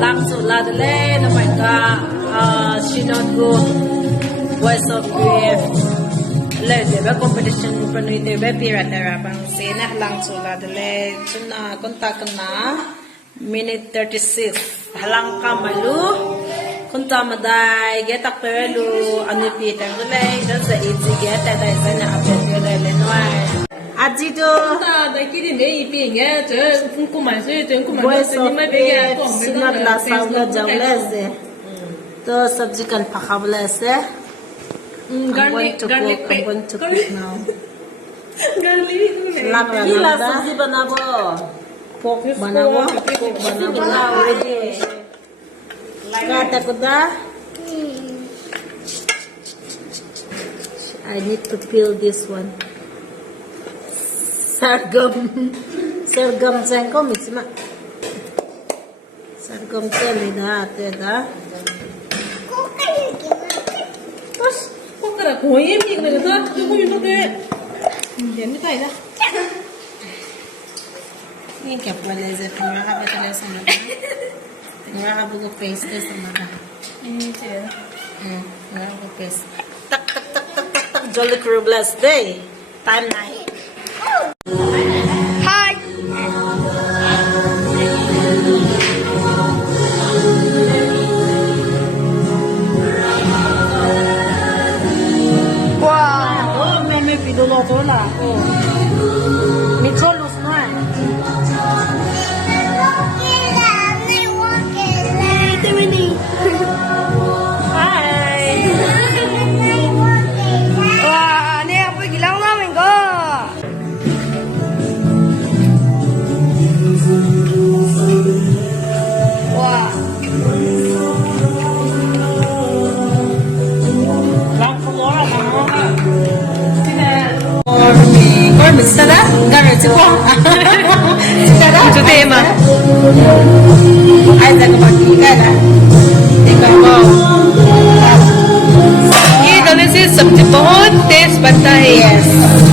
langsung ladle na mereka SYNOD go voice of PYF le deba competition penuh deba period bang sena langsung ladle cuna kontak na minute 36 halang kamalu konta madai get tak perlu anipi tangule dan sa itsi get dai sana update le lenwai aji do ta da kiri me ipi nge je kuma se je kuma se ni mai be ya ko me na la saula jawleze to sabji kan pakhabla se garlic I'm going to cook now garlic la sabji banabo pork banabo ready kata kuda I need to peel this one sargam sengko misma sargam telida teda terus kok kira goyem gitu gitu aku itu deh jadi tak ada ini kapan aja kamera apa tadi sana kamera buku face deh sama ini dia kamera buku face tak jolly crew blessed day time night Hi. Wow. Oh, me pido lo tola. Oh. Mi cholus no hay. Hi. Wah, ni apa gilang lah mengko. Wah. Kau bisa dah? Garam cepat. Dah. Itu tema. Ada kebagi kan? Tengok kau. ये डालने से सब्जी बहुत test बनता है. Yes.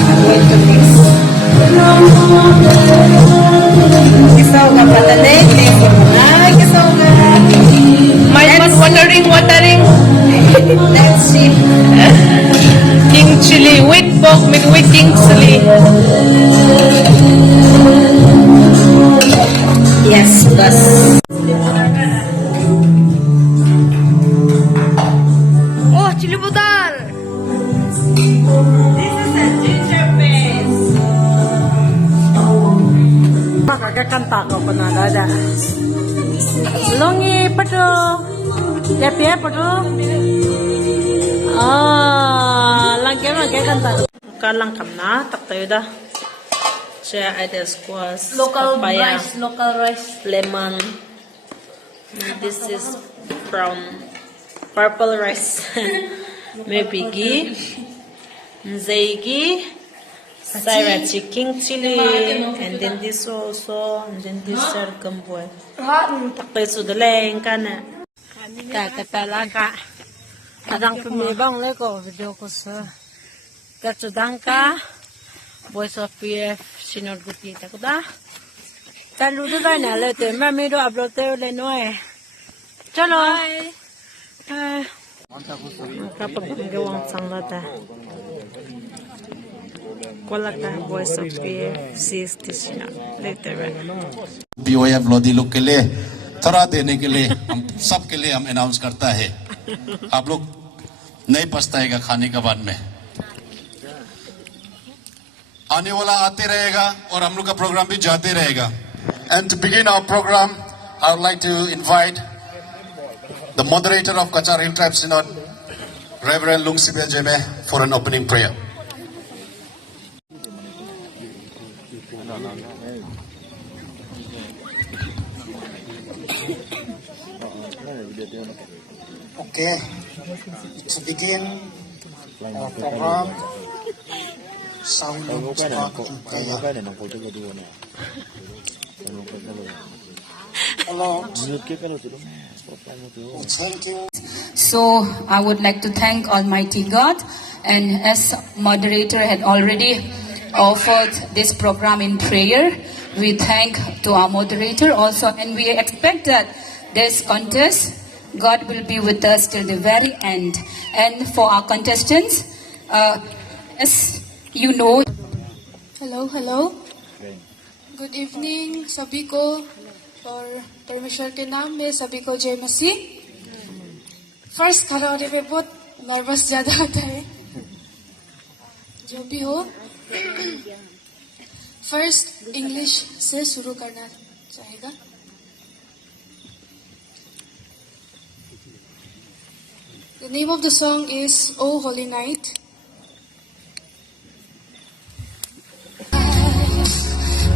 I'm going to mix. Kisah udah pada deh. Kisah udah. My mouth watering. Let's see. King chili with pork meat with king chili. Yes, bus. Oh, chili budal. This is a ginger paste. Makakakanta ko pa na dada. Longi pato. Tepe pato. Langke makakanta. Kalang kam na tak tayo da. Siya ay squash. Local papaya, rice. lemon. And this is brown, purple rice. Maybe ghee, zaigi, sriracha, king chili, and then this also, and then this sargam boy. Takay sudaleng kana. Kakatala ka. Adang pumibang leko video ko sa kachudang ka. Voice of PYF SYNOD gupita ko da. Saludo na na lete. Mami do upload tayo le noe. Chalo. Hi. Kapag gawang sanglata. Wala ka Voice of PYF SYNOD later. PYF Lodhi लोग के लिए थोड़ा देने के लिए हम सब के लिए हम अनाउंस करता है. आप लोग नहीं पछताएगा खाने के बाद में. आने वाला आते रहेगा और हम लोग का प्रोग्राम भी जाते रहेगा. And to begin our program, I would like to invite the moderator of Kachar Hill Tribe Synod, Reverend Lung Sibel Jeme, for an opening prayer. Okay, to begin our program, sound start in prayer. Lord, thank you. So I would like to thank Almighty God, and as moderator had already offered this program in prayer, We thank to our moderator also, and we expect that this contest, God will be with us till the very end. And for our contestants, as you know, hello good evening सभी को और परमेश्वर के नाम में सभी को जय मसीह। फर्स्ट खड़ा होने में बहुत नर्वस ज्यादा आता है, जो भी हो। फर्स्ट इंग्लिश से शुरू करना चाहेगा। The name of the song is O Holy Night.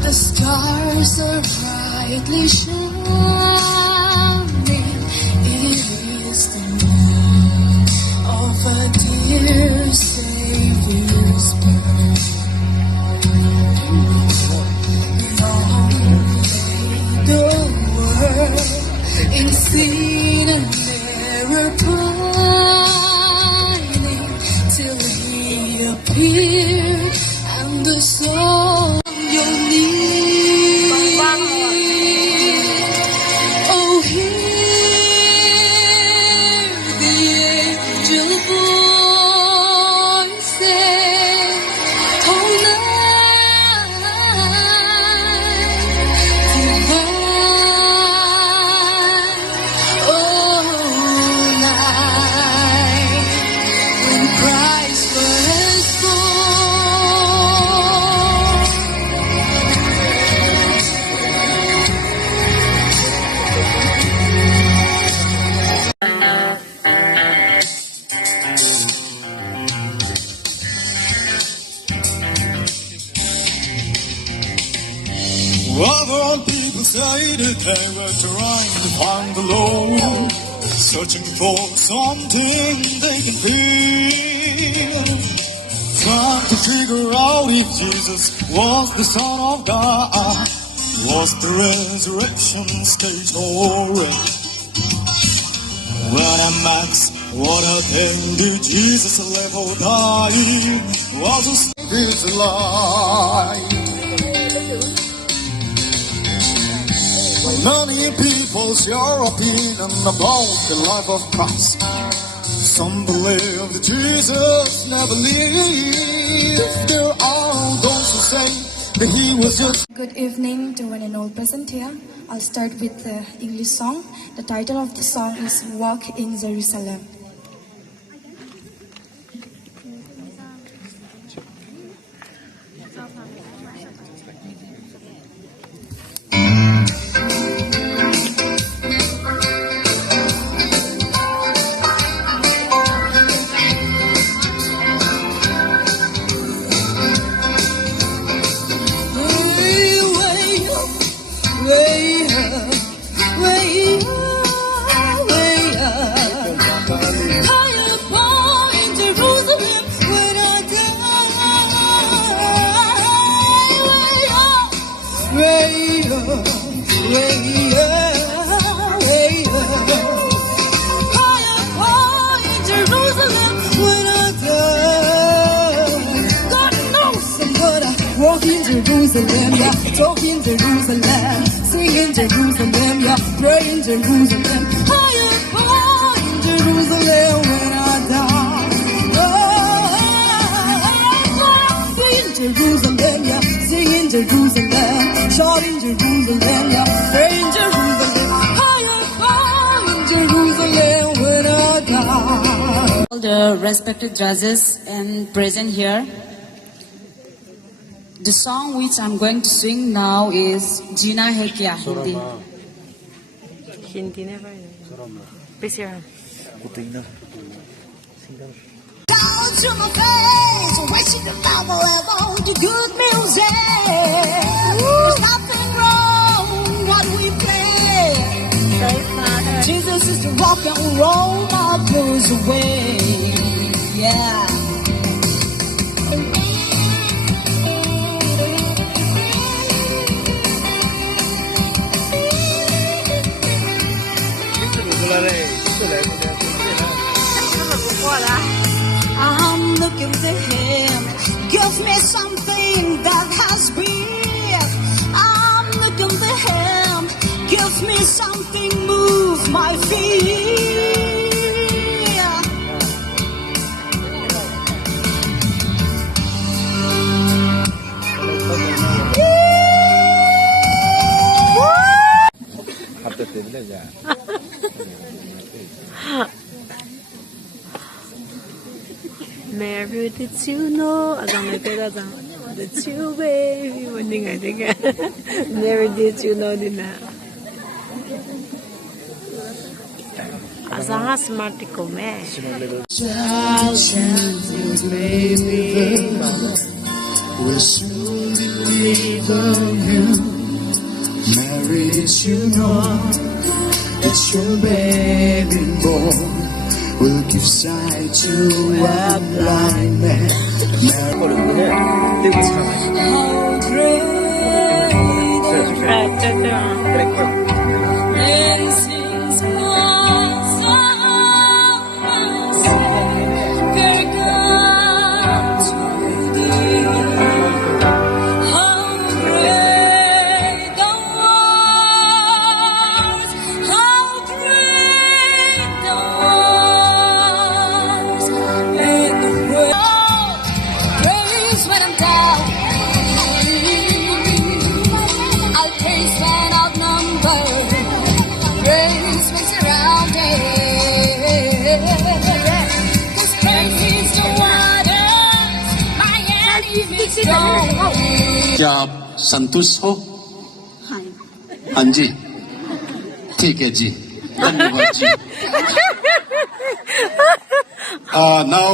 The stars are brightly shining. It is the morn of a dear Savior's birth. Long lay the world in sin and error pining, till He appeared and the soul your need. Oh, hear the angel voices. Oh, night divine. Oh, night when Christ was born. Other people say that they were trying to find the Lord, searching for something they can feel, trying to figure out if Jesus was the Son of God, was the resurrection stage already. When I asked what I can do, Jesus live or die, was to save his life. Many people share opinion about the life of Christ. Some believe that Jesus never lived. There are those who say that he was just. Good evening to one and all present here. I'll start with the English song. The title of the song is Walk in Jerusalem. Walk in Jerusalem, yeah, talk in Jerusalem, sing in Jerusalem, yeah, pray in Jerusalem, higher in Jerusalem when I die. Oh, pray in Jerusalem, yeah, sing in Jerusalem, shout in Jerusalem, yeah, pray in Jerusalem, higher in Jerusalem when I die. all the respected judges and present here. The song which I'm going to sing now is Jina Hai Kya Hindi. Hindi never. Picture. Down to my face, wishing the Bible have all the good music. There's nothing wrong what we play. Jesus is the rock and roll my blues away. Yeah. I'm looking to him, gives me something that has been. I'm suddenly something moved my feet. Mary, did you know? Did you, baby? Mending I think. Mary, did you know? Dina. Asanga smart ko me. Baby, will soon deliver you. Mary, did you know that your baby boy will give sight to a blind man? When I'm down, I'll taste when outnumbered. Praise when surrounded. 'Cause praise is the water my enemies don't. क्या आप संतुष्ट हो? हाँ जी, ठीक है जी, धन्यवाद जी. Now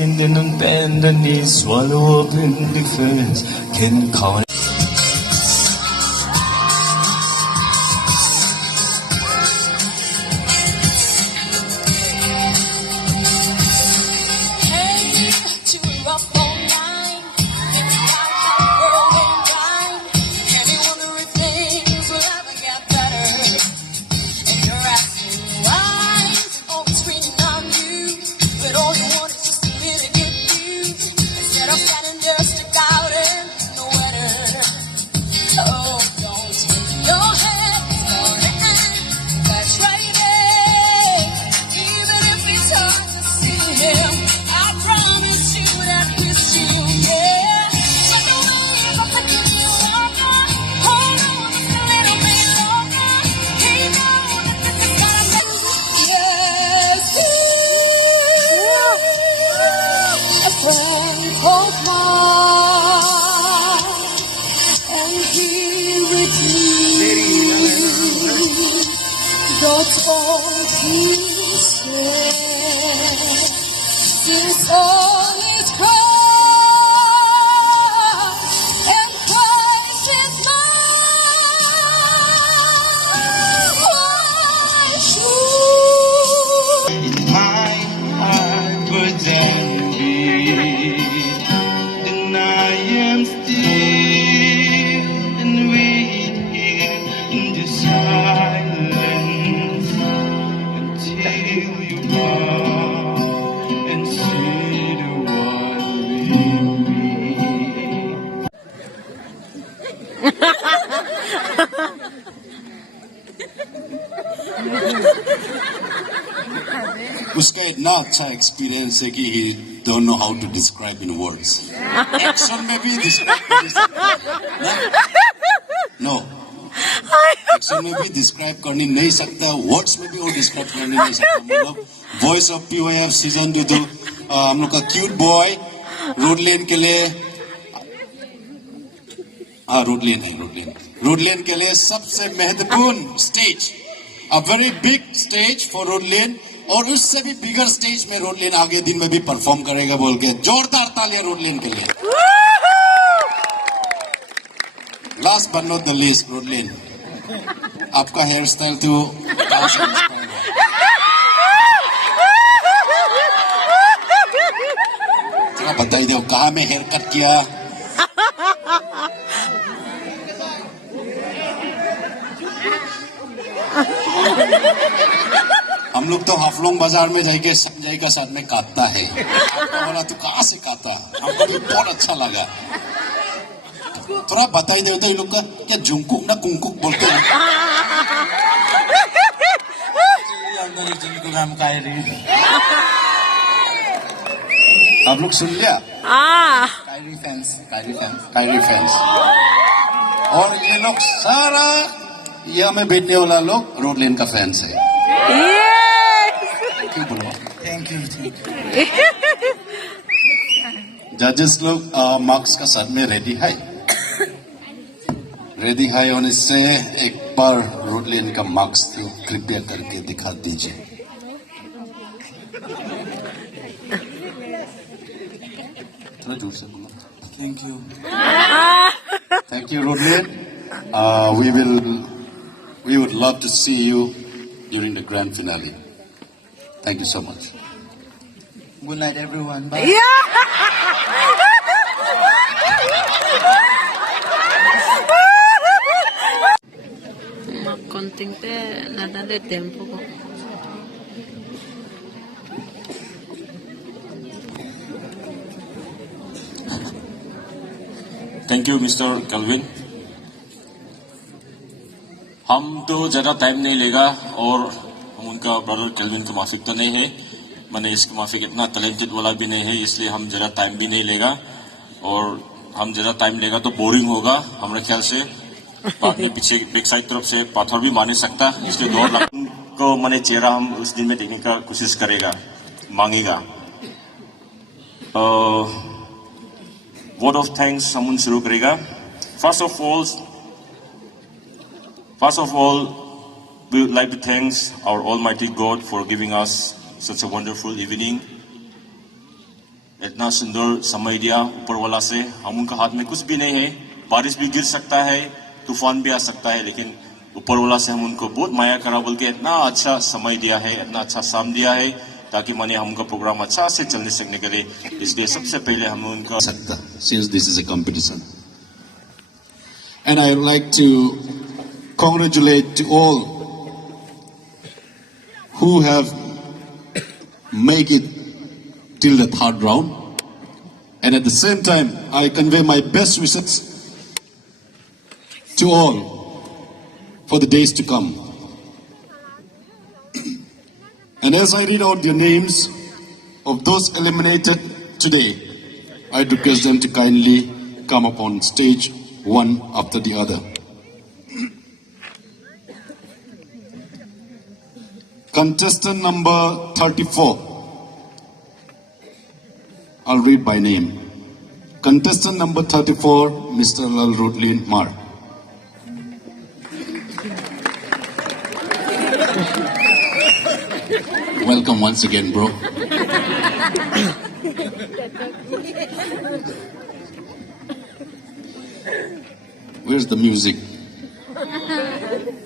and then unbend the knees, swallow up indifference, can call. That's all he said. This all is Christ, and Christ is mine. My heart would envy, then I am still and wait here in the silence until you come and sit इतना अच्छा experience है कि he don't know how to describe in words. Action में भी describe कर सकता no. Action में भी describe करनी नहीं सकता, words में भी वो describe करनी नहीं सकता. मतलब voice of PYF season 2 तो हम लोग का cute boy रोड लेन के लिए रोड लेन के लिए सबसे महत्वपूर्ण stage, a very big stage for road lane, और उससे भी बिगर स्टेज में रोड लेन आगे दिन में भी परफॉर्म करेगा बोल के जोरदार तालियां रोड लेन के लिए. Last but not the least, road lane आपका हेयर स्टाइल तो कहां से इंस्पायर हुआ? बताइए दो कहां में हेयर कट किया? हम लोग तो हाफलोंग बाजार में जाके संजय का साथ में काटता है. आपका वाला तो कहां से काटा? हमको भी बहुत अच्छा लगा. थोड़ा बताइए दो तो ये लोग का क्या जुंकुक ना कुंकुक बोलते हैं? आप लोग सुन लिया? Kairi fans. और ये लोग सारा यहाँ में बैठने वाला लोग रोड लेन का फैंस है. क्यों बोलो? Thank you. जजेस लोग मार्क्स का साथ में रेडी है होने से एक बार रोड लेन का मार्क्स तो कृपया करके दिखा दीजिए. थोड़ा जोर से बोलो. Thank you, road lane. We would love to see you during the grand finale. Thank you so much. Good night, everyone. Bye. Konting te nada de tempo ko. Thank you mister Calvin. हम तो ज़्यादा time नहीं लेगा और हम उनका brother kelvin का माफिक तो नहीं है, मैंने इसका माफिक इतना टैलेंटेड वाला भी नहीं है, इसलिए हम ज़्यादा टाइम भी नहीं लेगा. और हम ज़्यादा टाइम लेगा तो बोरिंग होगा हमारे ख्याल से. बाद में पीछे बैक साइड तरफ से पाथर भी मारने सकता, इसलिए 2 लाख को मैंने चेहरा हम उस दिन में देने का कोशिश करेगा, मांगेगा. वर्ड ऑफ थैंक्स हम शुरू करेगा. First of all, we would like to thank our Almighty God for giving us such a wonderful evening. इतना सुंदर समय दिया ऊपर वाला से. हम उनका हाथ में कुछ भी नहीं है, बारिश भी गिर सकता है, तूफान भी आ सकता है, लेकिन ऊपर वाला से हम उनको बहुत माया करा बोल के इतना अच्छा समय दिया है, इतना अच्छा शाम दिया है ताकि माने हमका प्रोग्राम अच्छा से चलने सकने के लिए. इसलिए सबसे पहले हम उनका सकता, since this is a competition. And I would like to congratulate to all who have made it till the 3rd round. And at the same time, I convey my best wishes to all for the days to come. And as I read out the names of those eliminated today, I request them to kindly come up on stage one after the other. Contestant number 34. I'll read by name. Contestant number 34, Mr. Lal Rodlin Mar. Welcome once again, bro. Where's the music?